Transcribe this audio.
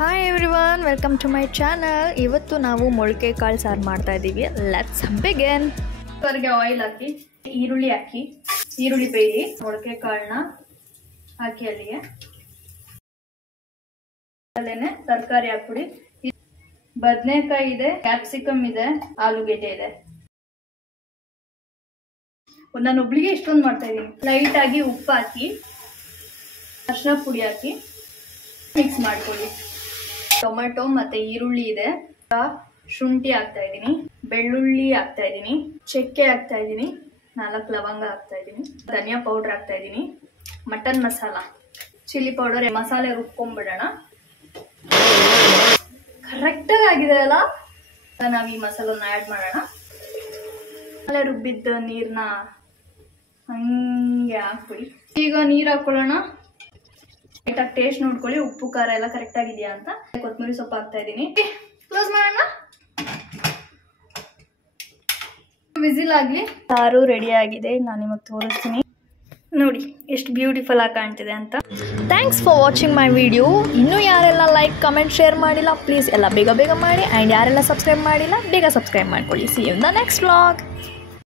Hi everyone, welcome to my channel. ಇವತ್ತು ನಾವು ಮೊಳಕೆ ಕಾಳು ಸಾರು ಮಾಡ್ತಾ ಇದ್ದೀವಿ. Let's begin. ಕುಕ್ಕರ್ಗೆ ಆಯಿಲ್ ಹಾಕಿ, ಈರುಳ್ಳಿ ಹಾಕಿ, ಈರುಳ್ಳಿ ಬೇಯಿ, ಮೊಳಕೆ ಕಾಳನ್ನ ಹಾಕಿ ಅಲ್ಲಿಗೆ ಅಲ್ಲೇನೆ ತರಕಾರಿ ಹಾಕ್ಬಿಡಿ. ಬದನೆಕಾಯಿ ಇದೆ, ಕ್ಯಾಪ್ಸಿಕಮ್ ಇದೆ, ಆಲೂಗೆಡ್ಡೆ ಇದೆ. ನಾನು ಒಬ್ಳಿಗೆ ಇಷ್ಟೊಂದು ಮಾಡ್ತಾ ಇದ್ದೀನಿ. ಲೈಟ್ ಆಗಿ ಉಪ್ಪು ಹಾಕಿ, ಅರಿಶಿನ ಪುಡಿ ಹಾಕಿ ಮಿಕ್ಸ್ ಮಾಡ್ಕೊಳ್ಳಿ. ಟೊಮೆಟೊ ಮತ್ತೆ ಈರುಳ್ಳಿ ಇದೆ, ಶುಂಠಿ ಹಾಕ್ತಾ ಇದ್ದೀನಿ, ಬೆಳ್ಳುಳ್ಳಿ ಹಾಕ್ತಾ ಇದ್ದೀನಿ, ಚಕ್ಕೆ ಹಾಕ್ತಾ ಇದ್ದೀನಿ, 4 ಲವಂಗ ಹಾಕ್ತಾ ಇದ್ದೀನಿ, ಧನಿಯಾ ಪೌಡರ್ ಹಾಕ್ತಾ ಇದ್ದೀನಿ, ಮಟನ್ ಮಸಾಲ, ಚಿಲ್ಲಿ ಪೌಡರ್, ಮಸಾಲೆ ರುಬ್ಕೊಂಡ್ಬಿಡೋಣ. ಕರೆಕ್ಟಾಗಿ ಆಗಿದೆ ಅಲ್ಲ. ನಾವು ಈ ಮಸಾಲನ್ನ ಆ್ಯಡ್ ಮಾಡೋಣ. ಮಸಾಲೆ ರುಬ್ಬಿದ್ದ ನೀರನ್ನ ಹಂಗೆ ಹಾಕ್ಬಿಡಿ. ಈಗ ನೀರು ಹಾಕೊಳ್ಳೋಣ. ಲೈಟಾಗಿ ಟೇಸ್ಟ್ ನೋಡ್ಕೊಳ್ಳಿ, ಉಪ್ಪು ಖಾರ ಎಲ್ಲ ಕರೆಕ್ಟ್ ಆಗಿದೆಯಾ ಅಂತ. ಕೊತ್ತಂಬರಿ ಸೊಪ್ಪು ಹಾಕ್ತಾ ಇದ್ದೀನಿ. ಕ್ಲೋಸ್ ಮಾಡೋಣ. ವಿಸಿಲ್ ಆಗಲಿ. ಸಾರು ರೆಡಿ ಆಗಿದೆ. ನಾನು ನಿಮಗೆ ತೋರಿಸ್ತೀನಿ ನೋಡಿ ಎಷ್ಟು ಬ್ಯೂಟಿಫುಲ್ ಆಗಿ ಕಾಣ್ತಿದೆ ಅಂತ. Thanks for watching my video. ಇನ್ನೂ ಯಾರೆಲ್ಲ ಲೈಕ್, ಕಮೆಂಟ್, ಶೇರ್ ಮಾಡಿಲ್ಲ ಪ್ಲೀಸ್ ಎಲ್ಲ ಬೇಗ ಬೇಗ ಮಾಡಿ. ಆ್ಯಂಡ್ ಯಾರೆಲ್ಲ ಸಬ್ಸ್ಕ್ರೈಬ್ ಮಾಡಿಲ್ಲ ಬೇಗ ಸಬ್ಸ್ಕ್ರೈಬ್ ಮಾಡ್ಕೊಳ್ಳಿ. See you in the next vlog.